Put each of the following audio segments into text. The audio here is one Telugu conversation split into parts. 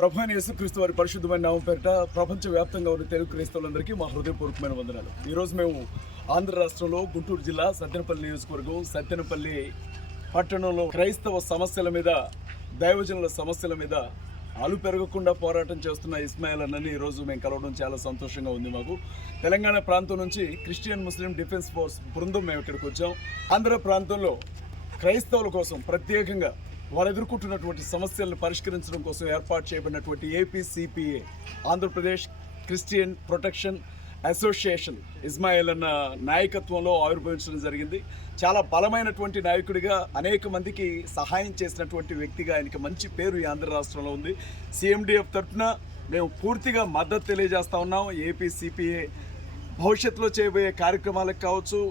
ప్రభువైన యేసుక్రీస్తు వారి పరిశుద్ధమైన నామం పేరిట ప్రపంచవ్యాప్తంగా ఉన్న తెలుగు క్రైస్తవులందరికీ మా హృదయపూర్వకమైన వందనాలు. ఈరోజు మేము ఆంధ్ర రాష్ట్రంలో గుంటూరు జిల్లా సత్తెనపల్లి నియోజకవర్గం సత్తెనపల్లి పట్టణంలో క్రైస్తవ సమస్యల మీద, దైవజనుల సమస్యల మీద అలు పెరగకుండా పోరాటం చేస్తున్న ఇస్మాయిల్ అన్నని ఈరోజు మేము కలవడం చాలా సంతోషంగా ఉంది. మాకు తెలంగాణ ప్రాంతం నుంచి క్రిస్టియన్ ముస్లిం డిఫెన్స్ ఫోర్స్ బృందం మేము ఇక్కడికి వచ్చాం. ఆంధ్ర ప్రాంతంలో క్రైస్తవుల కోసం ప్రత్యేకంగా వారు ఎదుర్కొంటున్నటువంటి సమస్యలను పరిష్కరించడం కోసం ఏర్పాటు చేయబడినటువంటి APCPA Andhra Pradesh christian protection association Ismail అన్న నాయకత్వంలో ఆవిర్భవించడం జరిగింది. చాలా బలమైనటువంటి నాయకుడిగా, అనేక మందికి సహాయం చేసినటువంటి వ్యక్తిగా ఆయనకి మంచి పేరు ఈ ఆంధ్ర రాష్ట్రంలో ఉంది. సిఎండిఎఫ్ తరఫున మేము పూర్తిగా మద్దతు తెలియజేస్తా ఉన్నాం. ఏపీసీపీఏ భవిష్యత్తులో చేయబోయే కార్యక్రమాలకు కావచ్చు,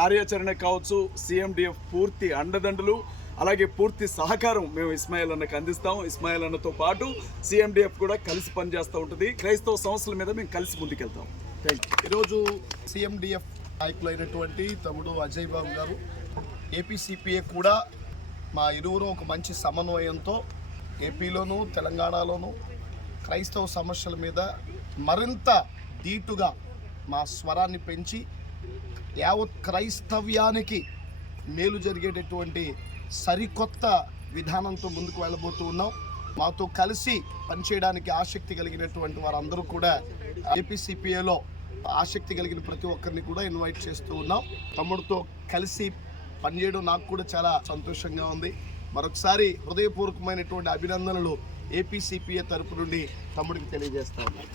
కార్యాచరణకు కావచ్చు, సిఎండిఎఫ్ పూర్తి అండదండలు, అలాగే పూర్తి సహకారం మేము ఇస్మాయిల్ అన్నకు అందిస్తాం. ఇస్మాయిల్ అన్నతో పాటు సిఎండిఎఫ్ కూడా కలిసి పనిచేస్తూ ఉంటుంది. క్రైస్తవ సమస్యల మీద మేము కలిసి ముందుకెళ్తాం. ఈరోజు సిఎండిఎఫ్ నాయకులైనటువంటి తమ్ముడు అజయ్ బాబు గారు, ఏపీసీపీఏ కూడా మా ఇరువురు ఒక మంచి సమన్వయంతో ఏపీలోను తెలంగాణలోను క్రైస్తవ సమస్యల మీద మరింత ధీటుగా మా స్వరాన్ని పెంచి యావత్ క్రైస్తవ్యానికి మేలు జరిగేటటువంటి సరికొత్త విధానంతో ముందుకు వెళ్ళబోతూ ఉన్నాం. మాతో కలిసి పనిచేయడానికి ఆసక్తి కలిగినటువంటి వారందరూ కూడా ఏపీసీపీఏలో ఆసక్తి కలిగిన ప్రతి ఒక్కరిని కూడా ఇన్వైట్ చేస్తూ ఉన్నాం. తమ్ముడితో కలిసి పనిచేయడం నాకు కూడా చాలా సంతోషంగా ఉంది. మరొకసారి హృదయపూర్వకమైనటువంటి అభినందనలు ఏపీసీపీఏ తరపు నుండి తమ్ముడికి తెలియజేస్తా ఉన్నాను.